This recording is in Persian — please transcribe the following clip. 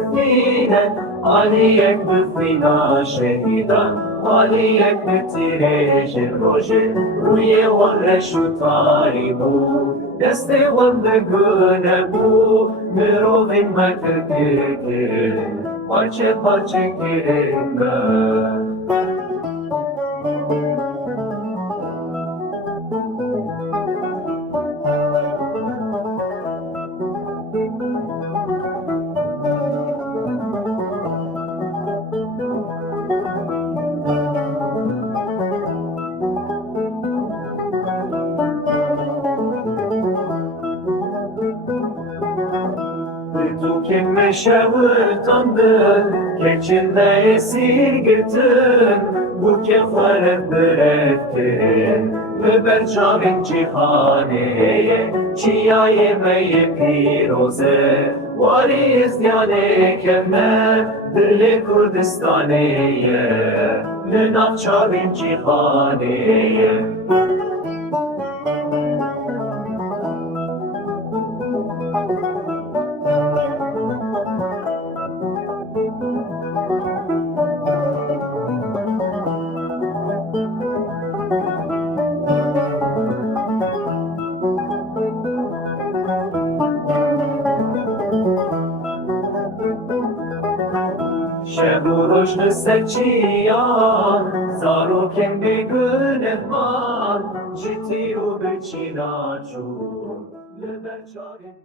سفینه علیک بفینا شهیدان علیک بتیرش روژه روی ورش و تاری بود دست ورد گونه بود مروین مکر کرده parça parça kerenge Tu kime şevutandın, keçinde esir girdin, bu kefaret bıraktın. Ve ben çavin cihaneye, çiya yemeğe piroze, vari izdiyane kemer, dili Kurdistaneye, lünav çavin cihaneye. شبورش نسچیان زارو کم بگنهان جتی و بچینا چون لبر چاریم